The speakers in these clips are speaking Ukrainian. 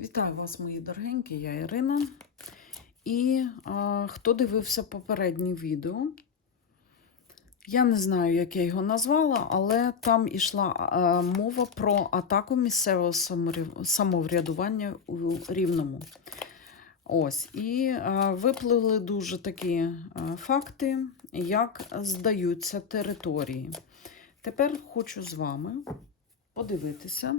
Вітаю вас, мої дорогенькі, я Ірина. І а, хто дивився попереднє відео, я не знаю, як я його назвала, але там ішла а, мова про атаку місцевого самоврядування у Рівному. Ось, і а, випливли дуже такі а, факти, як здаються території. Тепер хочу з вами подивитися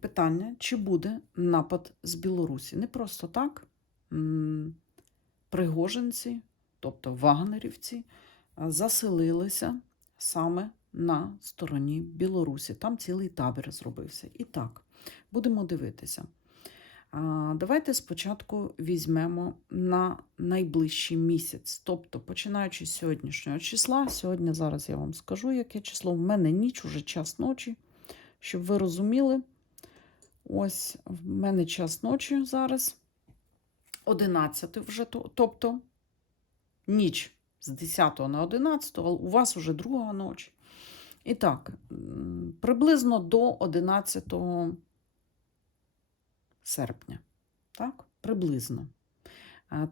питання, чи буде напад з Білорусі. Не просто так. Пригожинці, тобто вагнерівці, заселилися саме на стороні Білорусі. Там цілий табір зробився. І так, будемо дивитися. Давайте спочатку візьмемо на найближчий місяць, тобто починаючи з сьогоднішнього числа. Сьогодні зараз я вам скажу, яке число. В мене ніч, уже час ночі, щоб ви розуміли. Ось в мене час ночі зараз. 11 вже, тобто ніч з 10 на 11, а у вас вже друга ночі. І так, приблизно до 11 серпня. Так, приблизно.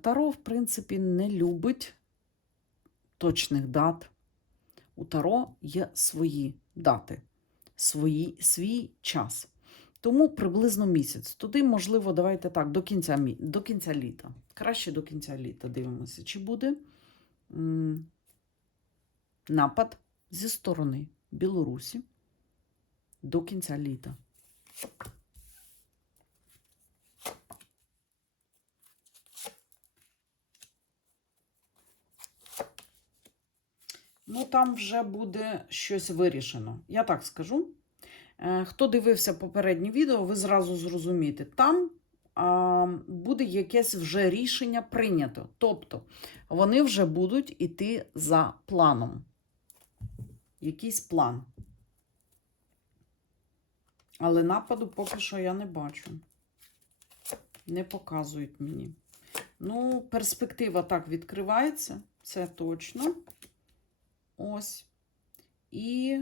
Таро, в принципі, не любить точних дат. У Таро є свої дати, свої, свій час. Тому приблизно місяць. Туди, можливо, давайте так, до кінця, до кінця літа. Краще до кінця літа дивимося, чи буде м, напад зі сторони Білорусі до кінця літа. Ну, там вже буде щось вирішено. Я так скажу. Е, Хто дивився попереднє відео, ви зразу зрозумієте, там буде якесь вже рішення прийнято. Тобто вони вже будуть іти за планом. Якийсь план. Але нападу поки що я не бачу. Не показують мені. Ну, перспектива так відкривається, це точно. Ось. І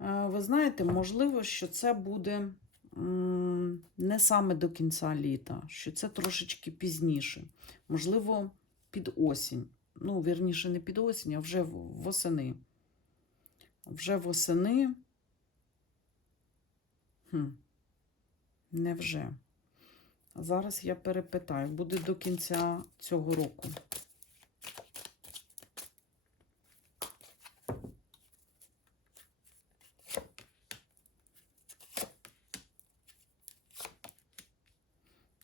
Е, Ви знаєте, можливо, що це буде не саме до кінця літа, що це трошечки пізніше. Можливо, під осінь. Ну, вірніше, не під осінь, а вже восени. Вже восени. Хм. Невже. Зараз я перепитаю, буде до кінця цього року.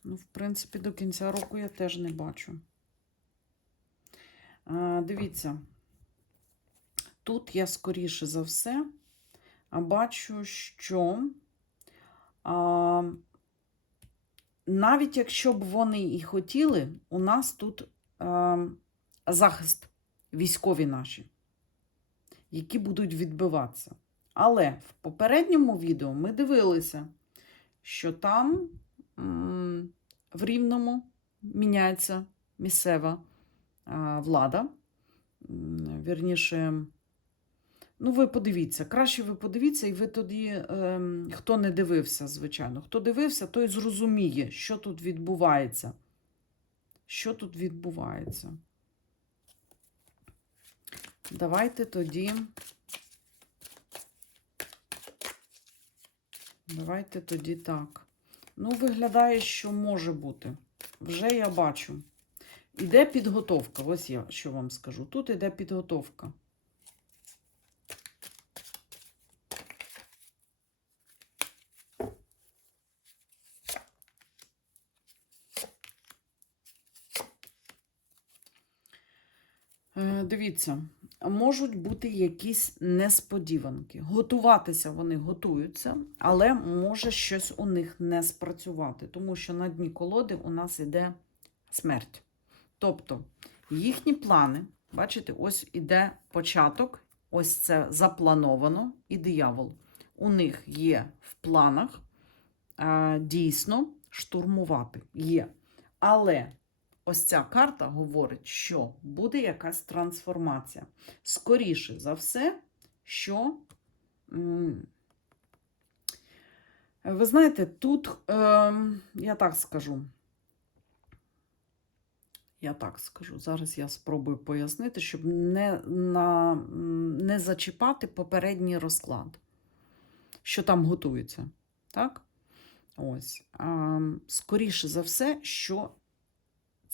Ну, в принципі, до кінця року я теж не бачу. А, дивіться, тут я скоріше за все бачу, що а, навіть якщо б вони і хотіли, у нас тут а, захист, військові наші, які будуть відбиватися. Але в попередньому відео ми дивилися, що там в Рівному міняється місцева влада. Вірніше, ну, ви подивіться, краще ви подивіться, і ви тоді, ем, хто не дивився, звичайно, хто дивився, той зрозуміє, що тут відбувається. Що тут відбувається. Давайте тоді. Давайте тоді так. Ну, виглядає, що може бути. Вже я бачу. Іде підготовка. Ось я що вам скажу. Тут іде підготовка. Е, Дивіться, можуть бути якісь несподіванки. Готуватися вони готуються, але може щось у них не спрацювати, тому що на дні колоди у нас іде смерть. Тобто їхні плани, бачите, ось іде початок, ось це заплановано, і диявол. У них є в планах а, дійсно штурмувати. Є. Але ось ця карта говорить, що буде якась трансформація. Скоріше за все, що Ви знаєте, тут, ем, я так скажу. Я так скажу. Зараз я спробую пояснити, щоб не, на, не зачіпати попередній розклад, що там готується. Так? Ось. А, скоріше за все, що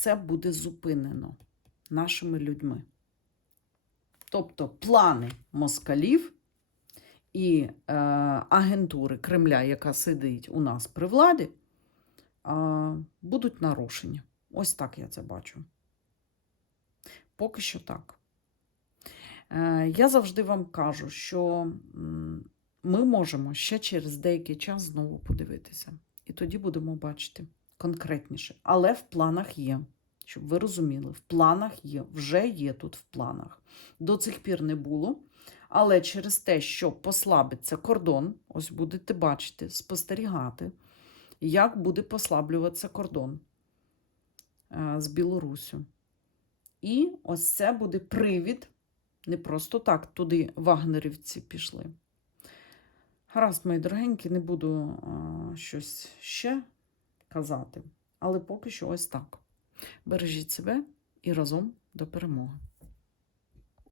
це буде зупинено нашими людьми. Тобто плани москалів і е, агентури Кремля, яка сидить у нас при владі, е, будуть нарушені. Ось так я це бачу. Поки що так. Е, я завжди вам кажу, що ми можемо ще через деякий час знову подивитися. І тоді будемо бачити конкретніше. Але в планах є. Щоб ви розуміли, в планах є, вже є тут в планах. До цих пір не було. Але через те, що послабиться кордон, ось будете бачити, спостерігати, як буде послаблюватися кордон е, з Білорусю. І ось це буде привід, не просто так туди вагнерівці пішли. Гаразд, мої дорогенькі, не буду а, щось ще казати, але поки що ось так. Бережіть себе і разом до перемоги.